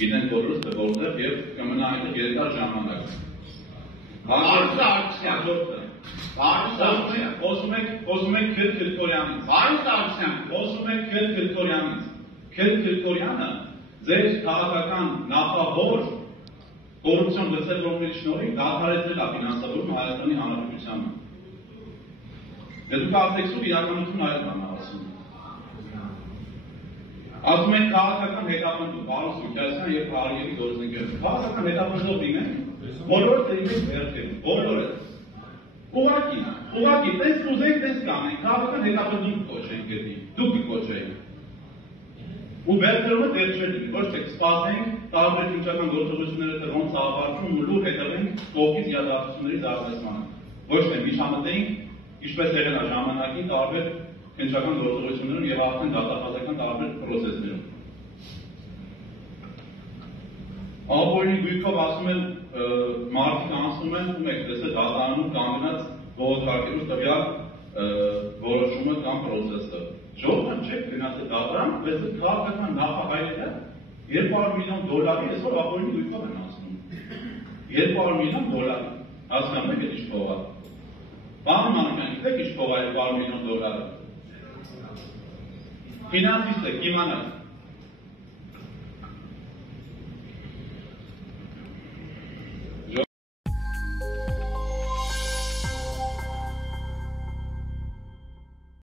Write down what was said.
գիտեն բոլորս թե որտեղ եւ կմնա այդ երկար ժամանակ։ Խոսում եք Քրկորյանից։ Խոսում եք Քրկորյանից։ Քրկորյանը ձեր քաղաքական նախավոր կոռուպցիոն լծելիքների շնորհիվ դադարեցրել է ֆինանսավորումը Հայաստանի Հանրապետությանը։ Դուք ասեք սուր իրականություն այլ բան ասում։ Ասում եք քաղաքական հետապնդում, պարոն Սուքիասյան եւ Արիևի գործընկերներ։ Քաղաքական հետապնդող լինեն, բոլորը դեպի վերջերում, բոլորը։ Ուղղակի, տես կուզենք, տես կանենք, քաղաքական հետապնդում կոչենք դեպի, դուք կոչեք։ Ու վերջերումը դեր չէր լինի, ոչ թե սպասենք տարբեր քննչական գործողությունները թե ոնց ավարտվում ու լուր հետևենք կողքից իրադարձությունների զարգացմանը։ Ոչ թե միջամտենք, ինչպես եղել է ժամանակին տարբեր քննչական գործողություններում եւ արդեն դատախազական տարբեր պրոցեսներում։ Աբորինի գույքով ասում են մարդիկ անցնում են ու մեկ տեսել դատարանում կանգնած բողոքարկելու տվյալ որոշումը կամ պրոցեսը։ Ժողովուրդ չեք գնացել դատարան, բայց քաղաքական նախագահները 200 միլիոն դոլարի այսօր աբորինի գույքով են անցնում։ 200 միլիոն դոլար։ Հասկանում եք ինչ փող է։ Պարոն Մանուկյան, գիտեք ինչ փող է 200 միլիոն դոլարը։ Ֆինանսիստ եք, իմանաք։